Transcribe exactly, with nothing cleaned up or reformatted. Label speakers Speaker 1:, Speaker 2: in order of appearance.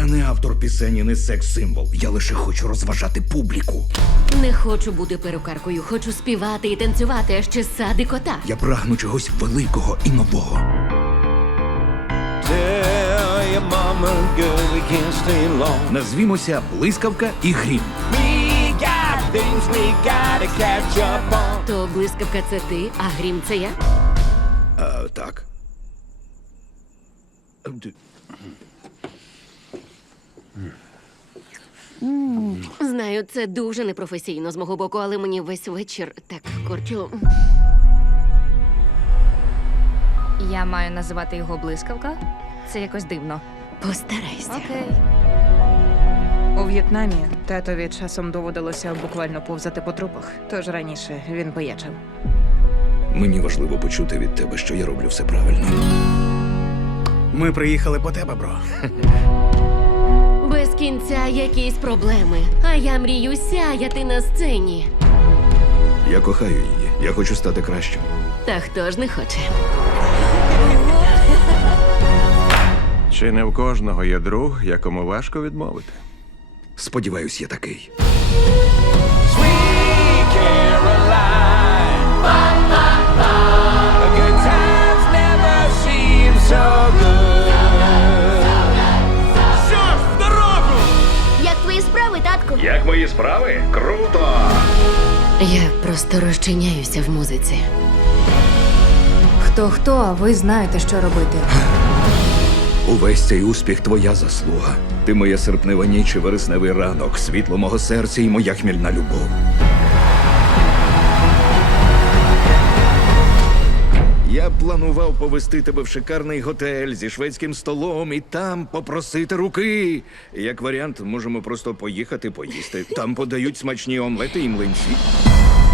Speaker 1: не автор пісень і не секс-символ. Я лише хочу розважати публіку.
Speaker 2: Не хочу бути перукаркою, хочу співати і танцювати, а ще сади кота.
Speaker 1: Я прагну чогось великого і нового.
Speaker 3: Tell your mama, girl, we can't stay long.
Speaker 1: Назвімося «Блискавка і грім».
Speaker 3: We got things we gotta catch up on.
Speaker 2: То блискавка це ти, а грім це я?
Speaker 1: А, так. Д-
Speaker 2: Знаю, це дуже непрофесійно з мого боку, але мені весь вечір так корчу.
Speaker 4: Я маю називати його блискавка? Це якось дивно.
Speaker 2: Постарайся.
Speaker 4: Окей.
Speaker 5: У В'єтнамі татові часом доводилося буквально повзати по трупах, тож раніше він боячив.
Speaker 1: Мені важливо почути від тебе, що я роблю все правильно.
Speaker 6: Ми приїхали по тебе, бро.
Speaker 2: Без кінця якісь проблеми, а я мрію сяяти на сцені.
Speaker 1: Я кохаю її. Я хочу стати кращим.
Speaker 2: Та хто ж не хоче?
Speaker 7: Чи не в кожного є друг, якому важко відмовити?
Speaker 1: Сподіваюсь, я такий.
Speaker 3: Sweet Caroline. The good times never seem so good. Що ж, в дорогу!
Speaker 8: Як твої справи, татку?
Speaker 1: Як мої справи? Круто!
Speaker 2: Я просто розчиняюся в музиці.
Speaker 4: Хто хто, а ви знаєте, що робити.
Speaker 1: Увесь цей успіх твоя заслуга. Ти моя серпнева ніч і вересневий ранок, світло мого серця і моя хмільна любов. Я планував повести тебе в шикарний готель зі шведським столом і там попросити руки. Як варіант, можемо просто поїхати поїсти. Там подають смачні омлети і млинці.